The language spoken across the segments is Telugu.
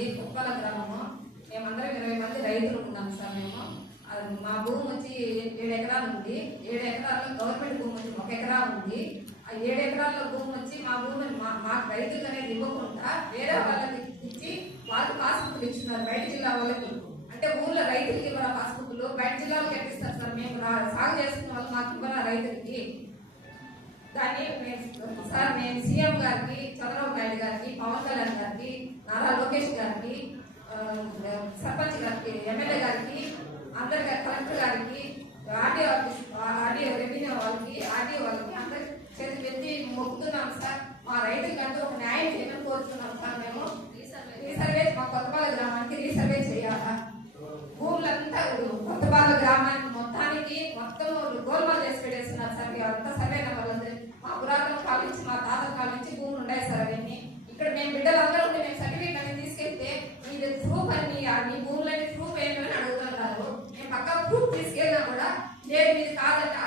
మాది కుప్పల గ్రామము. మేమందరం 20 మంది రైతులు ఉన్నాం సార్. మా భూమి వచ్చి 7 ఎకరాలు ఉంది. 7 ఎకరాల్లో గవర్నమెంట్ భూమి వచ్చి 1 ఎకరా ఉంది. ఆ 7 ఎకరాల భూమి వచ్చి మా భూమిని మాకు రైతులు అనేది ఇవ్వకుండా వేరే వాళ్ళకి ఇచ్చి వాళ్ళు పాస్బుక్లు ఇచ్చినారు బయట జిల్లా వాళ్ళకి. అంటే ఊళ్ళో రైతులకి ఇవ్వరా పాస్బుక్లు, బయట జిల్లాలకు ఎట్టిస్తారు సార్? మేము సాగు చేసుకున్న వాళ్ళు మాకు ఇవ్వరా రైతులకి? దాన్ని సార్ మేము సీఎం గారికి, చంద్రబాబు నాయుడు గారికి, పవన్ కళ్యాణ్ గారికి, నారా లోకేష్ గారికి, సర్పంచ్ గారికి, ఎమ్మెల్యే గారికి, అందరి కలెక్టర్ గారికి, ఆర్డీఓ రెవెన్యూ వాళ్ళకి, ఆర్డీఓ వాళ్ళకి అందరి చేతులు ఎత్తి మొక్కుతున్నాం సార్. మా రైతులకంటూ ఒక న్యాయం చేయమని కోరుతున్నాం సార్. మేము రీసర్వే మా కొత్తపాలెం గ్రామానికి రీసర్వే చేయాలా? భూములంతా కొత్తపాలెం గ్రామానికి మొత్తం గోల్మాల్ చేసి పెట్టేస్తున్నారు సార్. అంతా సర్వే నెంబర్లు మా పురాతన కాలం నుంచి, మా తాతల కాలం నుంచి భూములు ఉన్నాయి సార్. అవన్నీ ఇక్కడ మేము బిడ్డలందరూ ఉంటే మేము సర్టిఫికేట్ అనేది తీసుకెళ్తే మీది ప్రూఫ్ అని, మీ భూములని ప్రూఫ్ ఏమని అడుగుతున్నారు. మేము పక్కా ప్రూఫ్ తీసుకెళ్ళినా కూడా లేదు మీది కాదంటే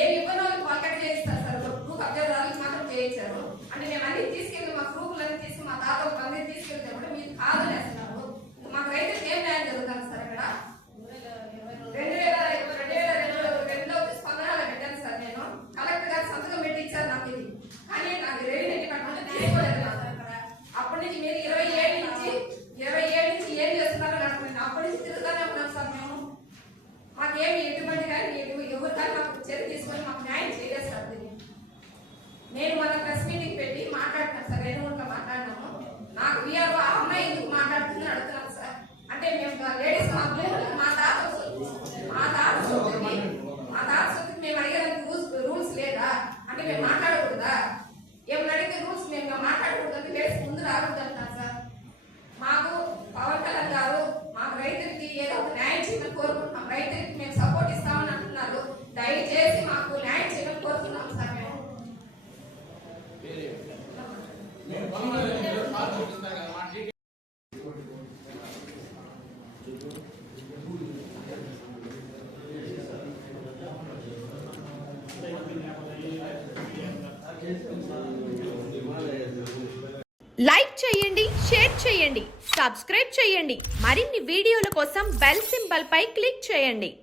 ఏమి ఇవ్వని వాళ్ళు పాకెట్ చేయిస్తారు సార్. ప్రూఫ్ అభ్యర్థాలకు మాత్రం చేయించారు. అంటే మేము అన్ని తీసుకెళ్ళి మా ప్రూఫ్లన్నీ తీసుకుని మా తాతల పని తీసుకెళ్తే కూడా మీది కాదని వేస్తున్నారు. మాకు రైతులకు ఏం న్యాయం జరుగుతుంది సార్? ఇక్కడ 2022లో స్పందనలో పెట్టాను సార్. నేను కలెక్టర్ గారు సంతకం పెట్టి ఇచ్చారు నాకు ఇది. కానీ నాకు రెవెన్యూ డిపార్ట్మెంట్ న్యాయపడలేదు సార్. ఇక్కడ అప్పటి నుంచి మీరు 27 నుంచి ఏం చేస్తున్నారో నాకు అప్పటి నుంచి తిరుగుతానే ఉన్నాం సార్. మేము మాకేమి ఎటువంటి కానీ ఎవరు కానీ మాకు చర్య తీసుకొని మాకు న్యాయం చేయలేదు సార్. దీన్ని నేను మన ప్రెస్ మీటింగ్ పెట్టి మాట్లాడుతున్నాను సార్. 2 గంటలు మాట్లాడినాము. నాకు వీఆర్ ఆ అమ్మాయి ఎందుకు మాట్లాడుతుందని అడుగుతున్నాను సార్. అంటే మేము లేడీస్ మా తాత సొత్తుకి మేము అడిగేదానికి రూల్స్ లేదా? అంటే మేము మాట్లాడకూడదా? ఏమైనా అడిగితే రూల్స్ మేము మాట్లాడకూడదు, లేడీస్ ముందు రాకూడదు అంటున్నారు సార్. మాకు పవన్ కళ్యాణ్ గారు మాకు రైతులకి ఏదో ఒక న్యాయం చేయమని కోరుకుంటున్నాం. రైతులకి మేము సపోర్ట్ ఇస్తామని అంటున్నారు. దయచేసి మాకు న్యాయం చేయమని కోరుతున్నాం సార్. లైక్ చేయండి, షేర్ చేయండి, సబ్స్క్రైబ్ చేయండి. మరిన్ని వీడియోల కోసం బెల్ సింబల్ పై క్లిక్ చేయండి.